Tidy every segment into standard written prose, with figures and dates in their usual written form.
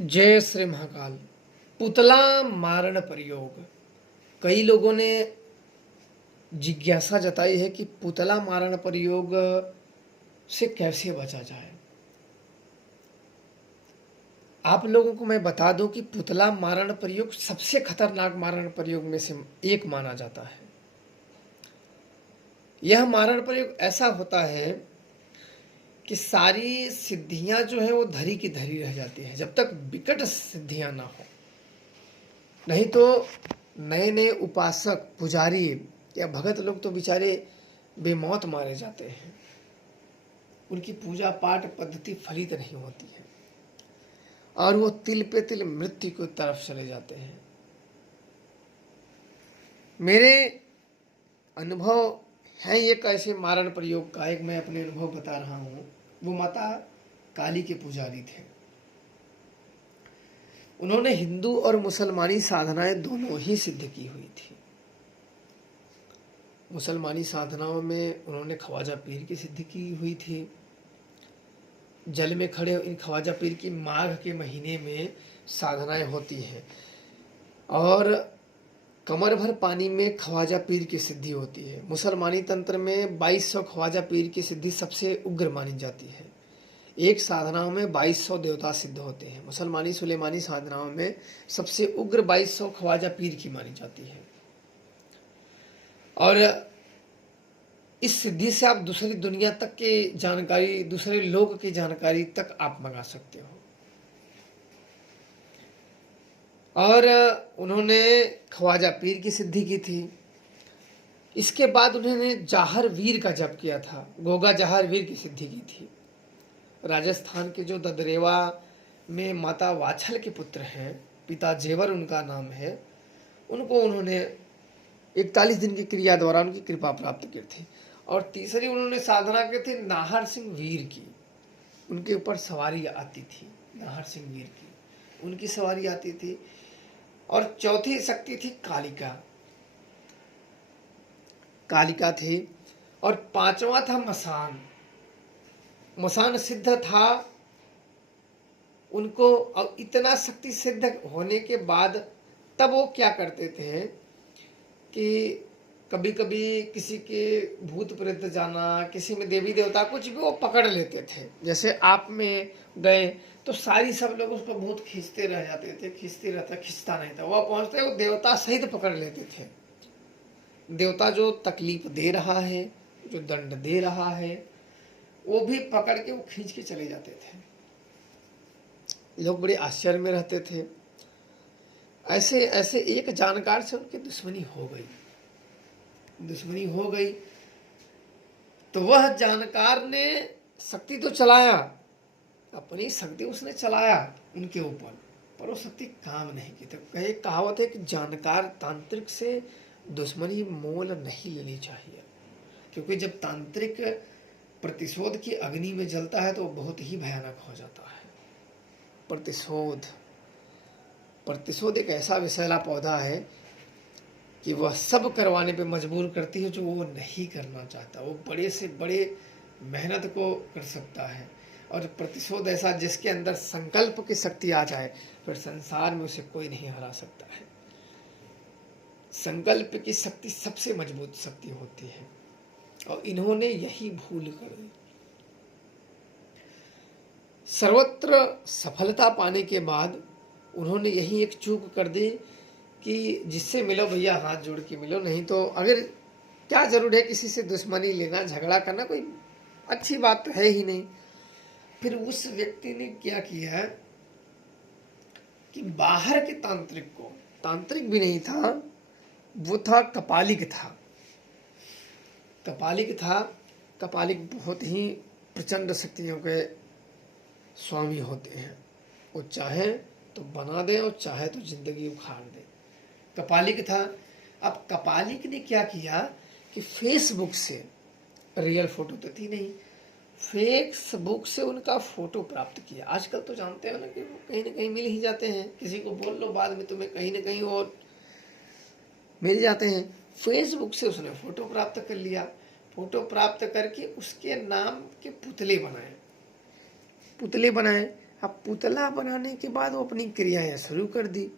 जय श्री महाकाल। पुतला मारण प्रयोग। कई लोगों ने जिज्ञासा जताई है कि पुतला मारण प्रयोग से कैसे बचा जाए। आप लोगों को मैं बता दूं कि पुतला मारण प्रयोग सबसे खतरनाक मारण प्रयोग में से एक माना जाता है। यह मारण प्रयोग ऐसा होता है कि सारी सिद्धियां जो है वो धरी की धरी रह जाती है जब तक विकट सिद्धियां ना हो। नहीं तो नए नए उपासक पुजारी या भगत लोग तो बेचारे बेमौत मारे जाते हैं। उनकी पूजा पाठ पद्धति फलित नहीं होती है और वो तिल पे तिल मृत्यु की तरफ चले जाते हैं। मेरे अनुभव है एक ऐसे मारण प्रयोग का, एक मैं अपने अनुभव बता रहा हूँ। वो माता काली के पुजारी थे। उन्होंने हिंदू और मुसलमानी साधनाएं दोनों ही सिद्ध की हुई थी। मुसलमानी साधनाओं में उन्होंने ख्वाजा पीर की सिद्धि की हुई थी। जल में खड़े इन ख्वाजा पीर की माघ के महीने में साधनाएं होती हैं और कमर भर पानी में ख्वाजा पीर की सिद्धि होती है। मुसलमानी तंत्र में 2200 ख्वाजा पीर की सिद्धि सबसे उग्र मानी जाती है। एक साधनाओं में 2200 देवता सिद्ध होते हैं। मुसलमानी सुलेमानी साधनाओं में सबसे उग्र 2200 ख्वाजा पीर की मानी जाती है। और इस सिद्धि से आप दूसरी दुनिया तक की जानकारी, दूसरे लोग की जानकारी तक आप मंगा सकते हो। और उन्होंने ख्वाजा पीर की सिद्धि की थी। इसके बाद उन्होंने जाहर वीर का जप किया था। गोगा जाहर वीर की सिद्धि की थी। राजस्थान के जो ददरेवा में माता वाछल के पुत्र हैं, पिता जेवर उनका नाम है, उनको उन्होंने 41 दिन की क्रिया द्वारा उनकी कृपा प्राप्त की थी। और तीसरी उन्होंने साधना की थी नाहर सिंह वीर की। उनके ऊपर सवारी आती थी, नाहर सिंह वीर की उनकी सवारी आती थी। और चौथी शक्ति थी कालिका, कालिका थी। और पांचवा था मसान, मसान सिद्ध था उनको। अब इतना शक्ति सिद्ध होने के बाद तब वो क्या करते थे कि कभी कभी किसी के भूत प्रेत जाना, किसी में देवी देवता कुछ भी वो पकड़ लेते थे। जैसे आप में गए तो सारी सब लोग उसको भूत खींचते रह जाते थे, खींचते रहता, खींचता नहीं था। वह पहुंचते वो देवता सहित पकड़ लेते थे। देवता जो तकलीफ दे रहा है, जो दंड दे रहा है, वो भी पकड़ के वो खींच के चले जाते थे। लोग बड़े आश्चर्य में रहते थे। ऐसे ऐसे एक जानकार से उनकी दुश्मनी हो गई। तो वह जानकार ने शक्ति तो चलाया, अपनी शक्ति उसने चलाया उनके ऊपर, पर वो शक्ति काम नहीं की। तो कहे कहावत है कि जानकार तांत्रिक से दुश्मनी मोल नहीं लेनी चाहिए, क्योंकि जब तांत्रिक प्रतिशोध की अग्नि में जलता है तो बहुत ही भयानक हो जाता है। प्रतिशोध एक ऐसा विषैला पौधा है कि वह सब करवाने पे मजबूर करती है जो वो नहीं करना चाहता। वो बड़े से बड़े मेहनत को कर सकता है। और प्रतिशोध ऐसा जिसके अंदर संकल्प की शक्ति आ जाए, फिर संसार में उसे कोई नहीं हरा सकता है। संकल्प की शक्ति सबसे मजबूत शक्ति होती है और इन्होंने यही भूल कर सर्वत्र सफलता पाने के बाद उन्होंने यही एक चूक कर दी कि जिससे मिलो भैया हाथ जोड़ के मिलो, नहीं तो अगर क्या जरूर है किसी से दुश्मनी लेना, झगड़ा करना, कोई अच्छी बात तो है ही नहीं। फिर उस व्यक्ति ने क्या किया कि बाहर के तांत्रिक को, तांत्रिक भी नहीं था, वो था कपालिक था। कपालिक बहुत ही प्रचंड शक्तियों के स्वामी होते हैं। वो चाहे तो बना दे और चाहे तो जिंदगी उखाड़ दे। कपालिक था। अब कपालिक ने क्या किया कि फेसबुक से, रियल फोटो तो थी नहीं, फेसबुक से उनका फोटो प्राप्त किया। आजकल तो जानते हो ना कि वो कहीं ना कहीं मिल ही जाते हैं। किसी को बोल लो बाद में तुम्हें कहीं ना कहीं और मिल जाते हैं। फेसबुक से उसने फोटो प्राप्त कर लिया। फोटो प्राप्त करके उसके नाम के पुतले बनाए। अब पुतला बनाने के बाद वो अपनी क्रियाएं शुरू कर दी।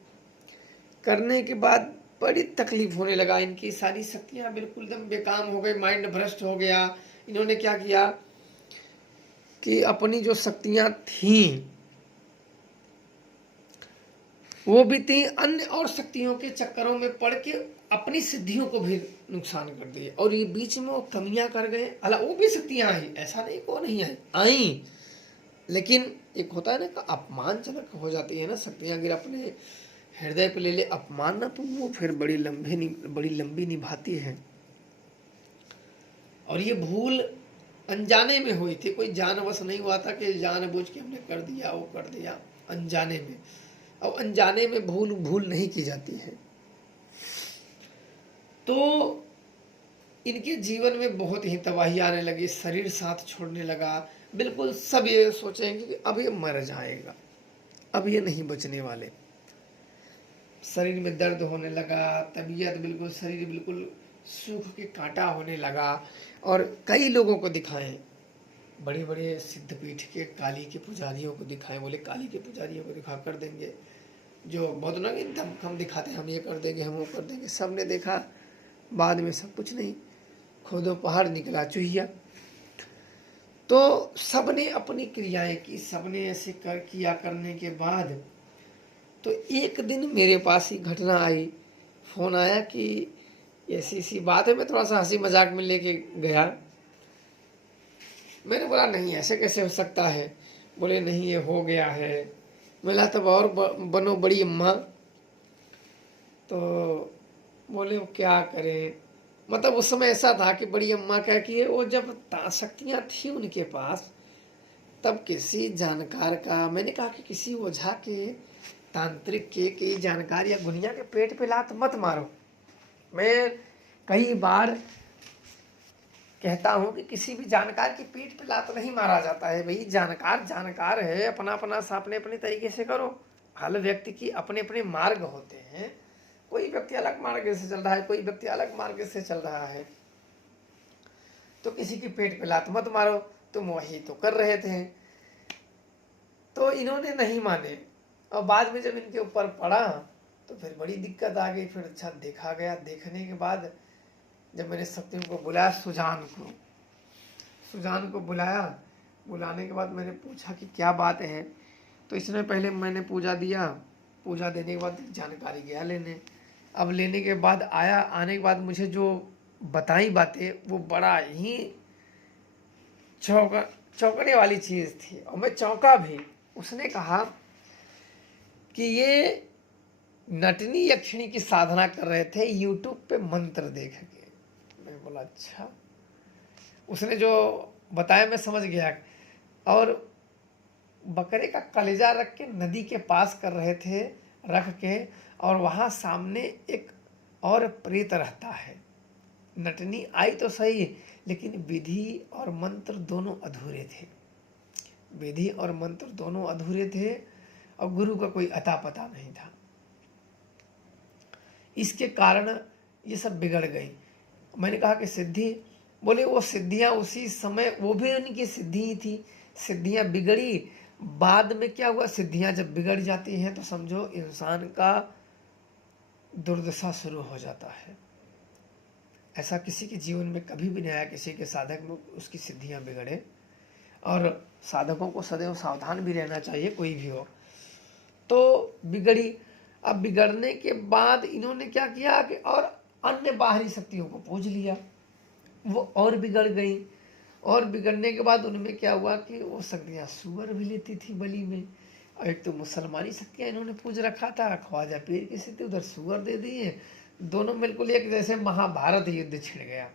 करने के बाद बड़ी तकलीफ होने लगा, इनकी सारी शक्तियां बिल्कुल एकदम बेकाम हो गई, माइंड भ्रष्ट हो गया। इन्होंने क्या किया कि अपनी जो शक्तियां थीं वो भी थी, अन्य और शक्तियों के चक्करों में पड़ के अपनी सिद्धियों को भी नुकसान कर दिए, और ये बीच में वो कमियां कर गए। हालांकि वो भी शक्तियां आई, ऐसा नहीं को नहीं आई, लेकिन एक होता है ना कि अपमानजनक हो जाती है ना शक्तियां, अगर अपने हृदय पे ले ले अपमान ना, तो वो फिर बड़ी लंबी निभाती है। और ये भूल अनजाने में हुई थी, कोई जानवश नहीं हुआ था कि जानबूझ के हमने कर दिया, वो कर दिया, अनजाने में। अब अनजाने में भूल नहीं की जाती है। तो इनके जीवन में बहुत ही तबाही आने लगी, शरीर साथ छोड़ने लगा, बिल्कुल सब ये सोचेंगे कि अब ये मर जाएगा, अब ये नहीं बचने वाले। शरीर में दर्द होने लगा, तबीयत बिल्कुल, शरीर बिल्कुल सूख के कांटा होने लगा। और कई लोगों को दिखाएं, बड़े बड़े सिद्धपीठ के काली के पुजारियों को दिखाएं, बोले काली के पुजारियों को दिखा कर देंगे, जो बहुत ना हम दिखाते हैं, हम ये कर देंगे, हम वो कर देंगे। सब ने देखा, बाद में सब कुछ नहीं, खुदो पहाड़ निकला चूहिया। तो सब ने अपनी क्रियाएं की, सब ने ऐसे किया। करने के बाद तो एक दिन मेरे पास ही घटना आई, फोन आया कि ऐसी बात है। मैं थोड़ा सा हंसी मजाक में लेके गया। मैंने बोला नहीं, ऐसे कैसे हो सकता है। बोले नहीं, ये हो गया है। मिला तब और बनो बड़ी अम्मा। तो बोले वो क्या करें, मतलब उस समय ऐसा था कि बड़ी अम्मा क्या किए, वो जब शक्तियाँ थी उनके पास, तब किसी जानकार का, मैंने कहा कि किसी ओझा के, तांत्रिक के जानकार या गुनिया के पेट पे लात मत मारो। मैं कई बार कहता हूँ कि किसी भी जानकार की पीठ पे लात नहीं मारा जाता है। भाई जानकार है, अपना अपने अपने तरीके से करो। हर व्यक्ति की अपने अपने मार्ग होते हैं। कोई व्यक्ति अलग मार्ग से चल रहा है, कोई व्यक्ति अलग मार्ग से चल रहा है। तो किसी की पेट पे लात मत मारो, तुम वही तो कर रहे थे। तो इन्होंने नहीं माने, और बाद में जब इनके ऊपर पड़ा तो फिर बड़ी दिक्कत आ गई। फिर अच्छा देखा गया, देखने के बाद जब मैंने शक्तियों को बुलाया, सुजान को बुलाया, बुलाने के बाद मैंने पूछा कि क्या बात है। तो इसने पहले मैंने पूजा दिया, पूजा देने के बाद जानकारी गया लेने। अब लेने के बाद आया, आने के बाद मुझे जो बताई बातें वो बड़ा ही चौंकने वाली चीज़ थी, और मैं चौंका भी। उसने कहा कि ये नटनी यक्षिणी की साधना कर रहे थे यूट्यूब पे मंत्र देख के। मैं बोला अच्छा। उसने जो बताया मैं समझ गया। और बकरे का कलेजा रख के नदी के पास कर रहे थे, रख के, और वहाँ सामने एक और प्रेत रहता है। नटनी आई तो सही, लेकिन विधि और मंत्र दोनों अधूरे थे। विधि और मंत्र दोनों अधूरे थे, और गुरु का कोई अता पता नहीं था। इसके कारण ये सब बिगड़ गई। मैंने कहा कि सिद्धि, बोले वो सिद्धियां उसी समय, वो भी उनकी सिद्धि ही थी, सिद्धियां बिगड़ी। बाद में क्या हुआ, सिद्धियां जब बिगड़ जाती हैं तो समझो इंसान का दुर्दशा शुरू हो जाता है। ऐसा किसी के जीवन में कभी भी नहीं आया, किसी के साधक में उसकी सिद्धियां बिगड़े। और साधकों को सदैव सावधान भी रहना चाहिए, कोई भी हो। तो बिगड़ी। अब बिगड़ने के बाद इन्होंने क्या किया कि और अन्य बाहरी शक्तियों को पूज लिया, वो और बिगड़ गई। और बिगड़ने के बाद उनमें क्या हुआ कि वो शक्तियाँ सुअर भी लेती थी बलि में। और एक तो मुसलमानी शक्तियाँ इन्होंने पूज रखा था, ख्वाजा पीर की शक्ति, उधर सुअर दे दिए। दोनों बिल्कुल एक जैसे महाभारत युद्ध छिड़ गया।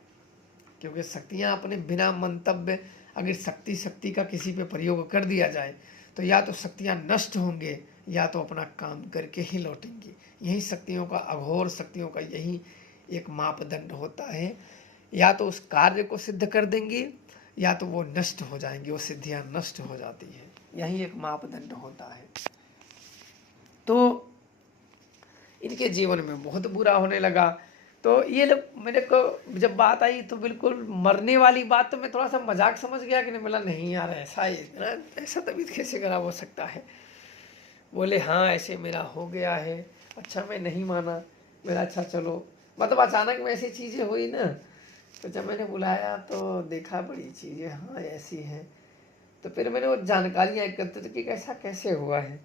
क्योंकि शक्तियाँ अपने बिना मंतव्य, अगर शक्ति का किसी पे प्रयोग कर दिया जाए तो या तो शक्तियाँ नष्ट होंगे, या तो अपना काम करके ही लौटेंगी। यही शक्तियों का, अघोर शक्तियों का यही एक मापदंड होता है। या तो उस कार्य को सिद्ध कर देंगी, या तो वो नष्ट हो जाएंगी, वो सिद्धियां नष्ट हो जाती हैं। यही एक मापदंड होता है। तो इनके जीवन में बहुत बुरा होने लगा। तो ये लोग मेरे को जब बात आई तो बिल्कुल मरने वाली बात, तो मैं थोड़ा सा मजाक समझ गया कि नहीं, बोला नहीं यार ऐसा ही ऐसा तबीयत कैसे खराब हो सकता है। बोले हाँ ऐसे मेरा हो गया है। अच्छा मैं नहीं माना, मेरा अच्छा चलो, मतलब अचानक में ऐसी चीज़ें हुई ना, तो जब मैंने बुलाया तो देखा बड़ी चीज़ें हाँ ऐसी हैं। तो फिर मैंने वो जानकारियाँ एकत्रित की ऐसा कैसे हुआ है।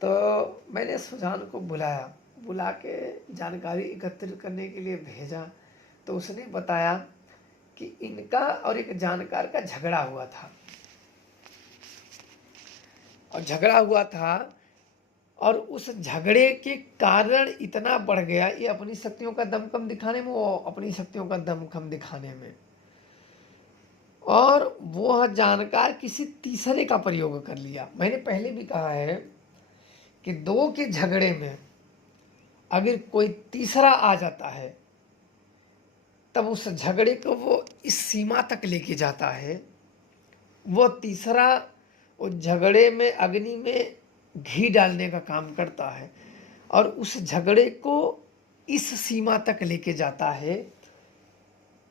तो मैंने सुजान को बुलाया, बुला के जानकारी एकत्रित करने के लिए भेजा। तो उसने बताया कि इनका और एक जानकार का झगड़ा हुआ था, और झगड़ा हुआ था और उस झगड़े के कारण इतना बढ़ गया, ये अपनी शक्तियों का दम कम दिखाने में, वो अपनी शक्तियों का दम कम दिखाने में, और वो जानकार किसी तीसरे का प्रयोग कर लिया। मैंने पहले भी कहा है कि दो के झगड़े में अगर कोई तीसरा आ जाता है तब उस झगड़े को वो इस सीमा तक लेके जाता है, वो तीसरा उस झगड़े में अग्नि में घी डालने का काम करता है, और उस झगड़े को इस सीमा तक लेके जाता है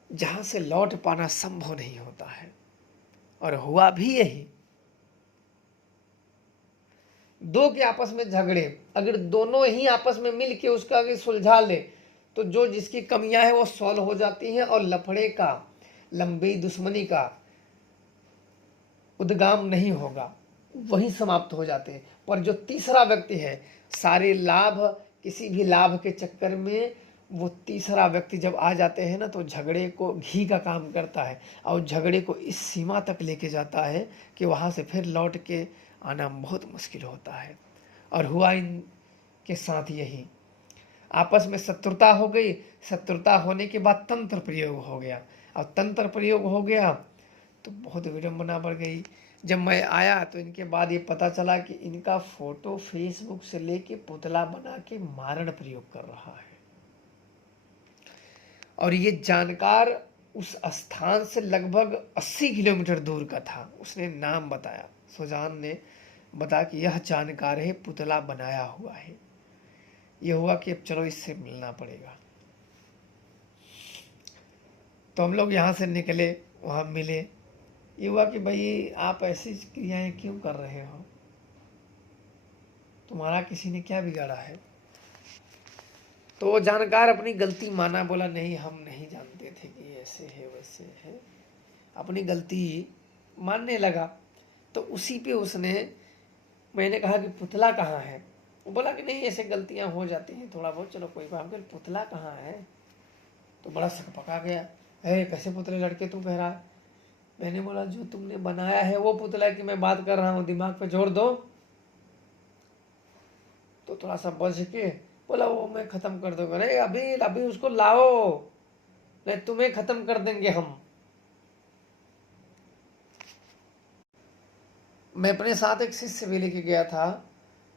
जहां से लौट पाना संभव नहीं होता है। और हुआ भी यही। दो के आपस में झगड़े, अगर दोनों ही आपस में मिल के उसका अगर सुलझा ले तो जो जिसकी कमियां हैं वो सॉल्व हो जाती हैं, और लफड़े का, लंबी दुश्मनी का उद्गम नहीं होगा, वही समाप्त हो जाते हैं। पर जो तीसरा व्यक्ति है, सारे लाभ, किसी भी लाभ के चक्कर में वो तीसरा व्यक्ति जब आ जाते हैं ना, तो झगड़े को घी का काम करता है, और झगड़े को इस सीमा तक लेके जाता है कि वहाँ से फिर लौट के आना बहुत मुश्किल होता है। और हुआ इनके साथ यही, आपस में शत्रुता हो गई, शत्रुता होने के बाद तंत्र प्रयोग हो गया, और तंत्र प्रयोग हो गया तो बहुत विडम्बना बढ़ गई। जब मैं आया तो इनके बाद ये पता चला कि इनका फोटो फेसबुक से लेके पुतला बना के मारण प्रयोग कर रहा है, और ये जानकार उस स्थान से लगभग 80 किलोमीटर दूर का था। उसने नाम बताया, सुजान ने बताया कि यह जानकार है, पुतला बनाया हुआ है। यह हुआ कि अब चलो इससे मिलना पड़ेगा। तो हम लोग यहाँ से निकले, वहाँ मिले। ये हुआ कि भाई आप ऐसी क्रियाएं क्यों कर रहे हो, तुम्हारा किसी ने क्या बिगाड़ा है। तो वो जानकार अपनी गलती माना, बोला नहीं हम नहीं जानते थे कि ऐसे है वैसे है, अपनी गलती मानने लगा। तो उसी पे उसने, मैंने कहा कि पुतला कहाँ है, वो बोला कि नहीं ऐसे गलतियां हो जाती हैं थोड़ा बहुत, चलो कोई बात नहीं, पुतला कहाँ है। तो बड़ा सकपका गया, है कैसे पुतले लड़के तू कह रहा है। मैंने बोला जो तुमने बनाया है वो पुतला की मैं बात कर रहा हूँ, दिमाग पे जोर दो। तो थोड़ा सा बच के बोला वो मैं खत्म कर दूंगा। नहीं अभी अभी उसको लाओ, नहीं तुम्हें खत्म कर देंगे हम। मैं अपने साथ एक शिष्य भी लेके गया था,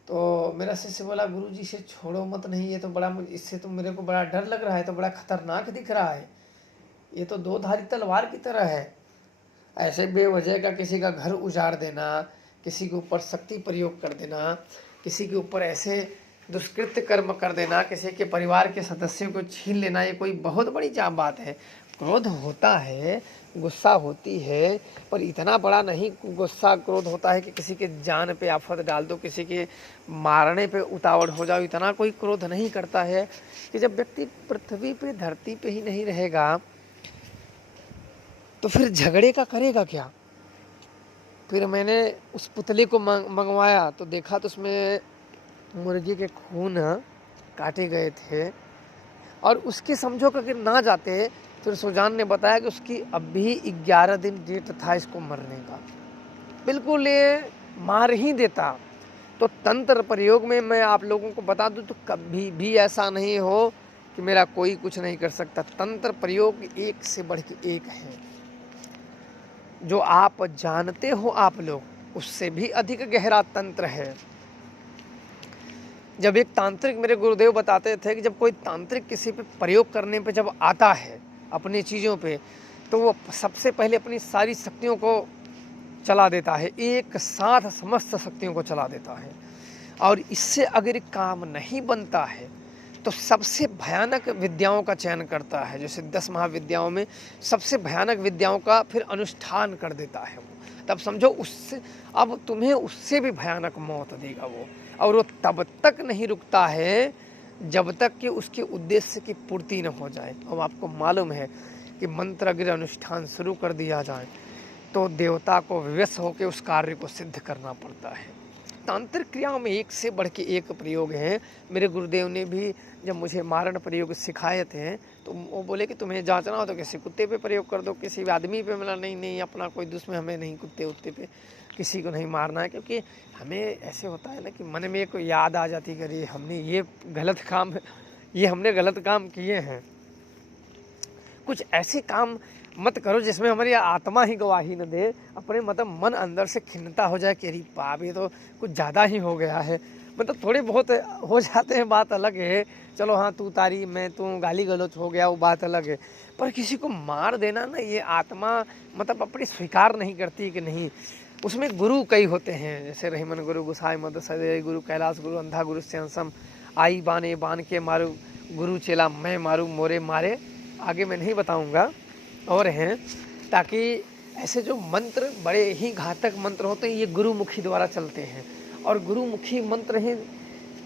तो मेरा शिष्य बोला गुरुजी इसे छोड़ो मत, नहीं ये तो बड़ा, इससे तो मेरे को बड़ा डर लग रहा है, तो बड़ा खतरनाक दिख रहा है, ये तो दो धारी तलवार की तरह है। ऐसे बेवजह का किसी का घर उजाड़ देना, किसी के ऊपर शक्ति प्रयोग कर देना, किसी के ऊपर ऐसे दुष्कृत्य कर्म कर देना, किसी के परिवार के सदस्यों को छीन लेना, ये कोई बहुत बड़ी जाम बात है। क्रोध होता है, गुस्सा होती है, पर इतना बड़ा नहीं गुस्सा क्रोध होता है कि किसी के जान पे आफत डाल दो, किसी के मारने पे उतावड़ हो जाओ। इतना कोई क्रोध नहीं करता है कि जब व्यक्ति पृथ्वी पे, धरती पे ही नहीं रहेगा तो फिर झगड़े का करेगा क्या। फिर मैंने उस पुतले को मंगवाया तो देखा तो उसमें मुर्गी के खून काटे गए थे, और उसके समझो कि अगर ना जाते, फिर सुजान ने बताया कि उसकी अभी 11 दिन डेट था इसको मरने का, बिल्कुल ये मार ही देता। तो तंत्र प्रयोग में मैं आप लोगों को बता दूं तो कभी भी ऐसा नहीं हो कि मेरा कोई कुछ नहीं कर सकता। तंत्र प्रयोग एक से बढ़ के एक है, जो आप जानते हो आप लोग उससे भी अधिक गहरा तंत्र है। जब एक तांत्रिक, मेरे गुरुदेव बताते थे कि जब कोई तांत्रिक किसी पे प्रयोग करने पे जब आता है अपनी चीज़ों पे, तो वो सबसे पहले अपनी सारी शक्तियों को चला देता है, एक साथ समस्त शक्तियों को चला देता है। और इससे अगर काम नहीं बनता है तो सबसे भयानक विद्याओं का चयन करता है, जैसे 10 महाविद्याओं में सबसे भयानक विद्याओं का फिर अनुष्ठान कर देता है वो। तब समझो उससे, अब तुम्हें उससे भी भयानक मौत देगा वो। और वो तब तक नहीं रुकता है जब तक कि उसके उद्देश्य की पूर्ति न हो जाए। अब आपको मालूम है कि मंत्र अगर अनुष्ठान शुरू कर दिया जाए तो देवता को विवश होकर उस कार्य को सिद्ध करना पड़ता है। तांत्रिक क्रियाओं में एक से बढ़ के एक प्रयोग हैं। मेरे गुरुदेव ने भी जब मुझे मारण प्रयोग सिखाए थे तो वो बोले कि तुम्हें जांचना हो तो किसी कुत्ते पे प्रयोग कर दो, किसी आदमी पे। मतलब नहीं नहीं, अपना कोई दुश्मन हमें नहीं, कुत्ते उत्ते पे किसी को नहीं मारना है। क्योंकि हमें ऐसे होता है ना कि मन में कोई याद आ जाती है कि हमने ये हमने गलत काम किए हैं। कुछ ऐसे काम मत करो जिसमें हमारी आत्मा ही गवाही न दे, अपने मतलब मन अंदर से खिन्नता हो जाए कि अरे बाप ये तो कुछ ज़्यादा ही हो गया है। मतलब थोड़े बहुत हो जाते हैं, बात अलग है। चलो हाँ, तू तारी मैं तू गाली गलौज हो गया, वो बात अलग है। पर किसी को मार देना ना, ये आत्मा मतलब अपनी स्वीकार नहीं करती कि नहीं। उसमें गुरु कई होते हैं, जैसे रहीमन गुरु, गुसाई मद सदे गुरु, कैलाश गुरु, अंधा गुरु, श्यांसम आई बाने बान के मारू, गुरु चेला मैं मारू मोरे मारे। आगे मैं नहीं बताऊंगा और हैं, ताकि ऐसे जो मंत्र बड़े ही घातक मंत्र होते हैं ये गुरुमुखी द्वारा चलते हैं। और गुरुमुखी मंत्र ही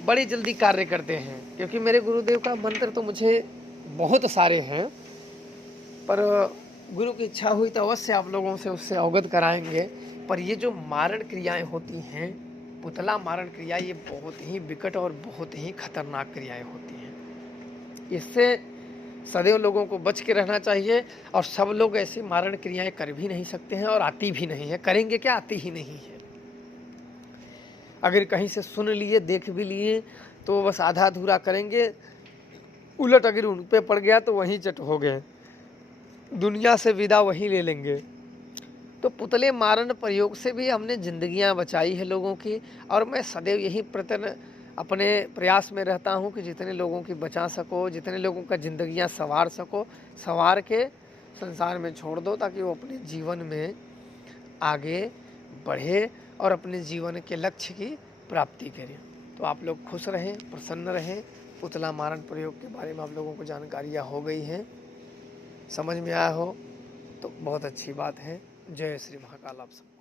बड़े जल्दी कार्य करते हैं। क्योंकि मेरे गुरुदेव का मंत्र तो मुझे बहुत सारे हैं, पर गुरु की इच्छा हुई तो अवश्य आप लोगों से उससे अवगत कराएंगे। पर ये जो मारण क्रियाएं होती हैं, पुतला मारण क्रिया, ये बहुत ही विकट और बहुत ही खतरनाक क्रियाएं होती हैं। इससे सदैव लोगों को बच के रहना चाहिए। और सब लोग ऐसी मारण क्रियाएं कर भी नहीं सकते हैं और आती भी नहीं है। करेंगे क्या, आती ही नहीं है। अगर कहीं से सुन लिए, देख भी लिए तो बस आधा अधूरा करेंगे, उलट अगर उन पे पड़ गया तो वहीं चट हो गए, दुनिया से विदा वहीं ले लेंगे। तो पुतले मारण प्रयोग से भी हमने जिंदगियां बचाई है लोगों की। और मैं सदैव यही प्रयत्न अपने प्रयास में रहता हूं कि जितने लोगों की बचा सको, जितने लोगों का जिंदगियां संवार सको, संवार के संसार में छोड़ दो, ताकि वो अपने जीवन में आगे बढ़े और अपने जीवन के लक्ष्य की प्राप्ति करें। तो आप लोग खुश रहें, प्रसन्न रहें। पुतला मारण प्रयोग के बारे में आप लोगों को जानकारियाँ हो गई हैं, समझ में आया हो तो बहुत अच्छी बात है। जय श्री महाकाल। आप सब